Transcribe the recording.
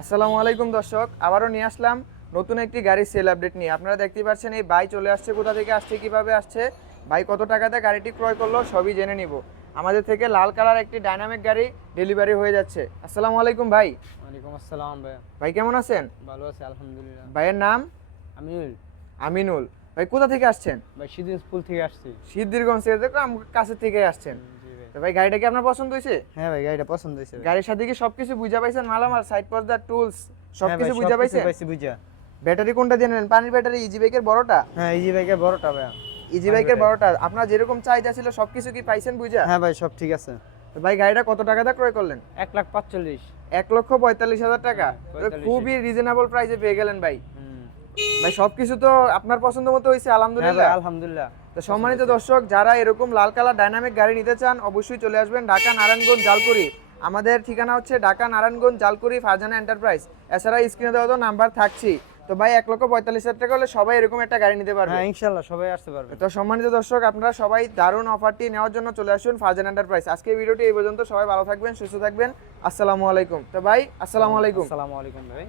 আসসালামু আলাইকুম দর্শক, আবারও নিয়ে আসলাম নতুন একটি গাড়ির সেল আপডেট নিয়ে। আপনারা দেখতেই পাচ্ছেন এই ভাই চলে আসছে, কোথা থেকে আসছে, কিভাবে আসছে, ভাই কত টাকাতে গাড়িটি ক্রয় করলো সবই জেনে নিব। আমাদের থেকে লাল কালার একটি ডাইনামিক গাড়ি ডেলিভারি হয়ে যাচ্ছে। আসসালামু আলাইকুম ভাই। ওয়ালাইকুম আসসালাম ভাইয়া। ভাই কেমন আছেন? ভালো আছি আলহামদুলিল্লাহ। ভাইয়ের নাম? আমিনুল। আমিনুল। ভাই কোথা থেকে আসছেন? ভাই সিদ্দিক স্কুল থেকে আসছি। সিদ্ধিরগঞ্জ থেকে, দেখো কাছে থেকে আসছেন। জি ভাই। তো ভাই গাড়িটা কি আপনার পছন্দ হয়েছে? হ্যাঁ ভাই গাড়িটা পছন্দ হয়েছে। গাড়ির সাথে কি সবকিছু বুঝা পাইছেন? মালামাল, সাইড পর্দা, টুলস হ্যাঁ সবকিছু ভাই, বুঝা পাইছেন? পাইছি বুঝা। ব্যাটারি কোনটা দিয়ে নেন? পানির ব্যাটারি, ইজি বাইকের বড়টা? হ্যাঁ ইজি বাইকের বড়টা ভাইয়া। ইজি বাইকের বড়টা। আপনার যেরকম চাহিদা ছিল সবকিছু কি পাইছেন বুঝা? হ্যাঁ ভাই সব ঠিক আছে। তো ভাই গাড়িটা কত টাকাতে ক্রয় করলেন? 1,45,000। 1,45,000 টাকা। হ্যাঁ, তো 45,000 খুবই রিজনেবল প্রাইসে পেয়ে গেলেন ভাই। হুম। ভাই সবকিছু তো আপনার পছন্দ মতো হয়েছে হ্যাঁ আলহামদুলিল্লাহ। ভাই আলহামদুলিল্লাহ। তো সম্মানিত দর্শক, যারা এরকম লাল কালার ডাইনামিক গাড়ি নিতে চান অবশ্যই চলে আসবেন ঢাকা নারায়ণগঞ্জ জালকুড়ি। আমাদের ঠিকানা হচ্ছে ঢাকা নারায়ণগঞ্জ জালকুড়ি ফারজানা এন্টারপ্রাইজ। এছাড়া স্ক্রিনে দেওয়া তো নাম্বার থাকছি। তো ভাই 1,45,000 টাকা হলে সবাই এরকম একটা গাড়ি নিতে পারবে। হ্যাঁ ইনশাআল্লাহ সবাই আসতে পারবে। তো সম্মানিত দর্শক, আপনারা সবাই দারুণ অফারটি নেওয়ার জন্য চলে আসুন ফারজানা এন্টারপ্রাইজ। আজকে ভিডিওটি এই পর্যন্ত। সবাই ভালো থাকবেন, সুস্থ থাকবেন। আসসালামু আলাইকুম। তো ভাই আসসালামু আলাইকুম। আসসালামু আলাইকুম ভাই।